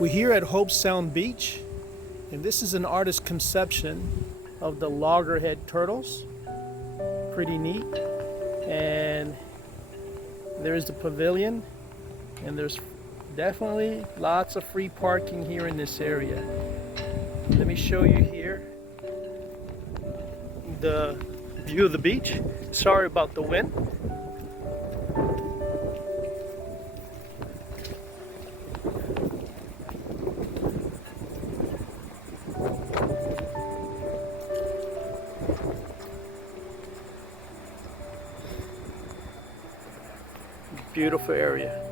We're here at Hope Sound Beach, and this is an artist's conception of the loggerhead turtles. Pretty neat. And there's the pavilion, and there's definitely lots of free parking here in this area. Let me show you here the view of the beach. Sorry about the wind. Beautiful area.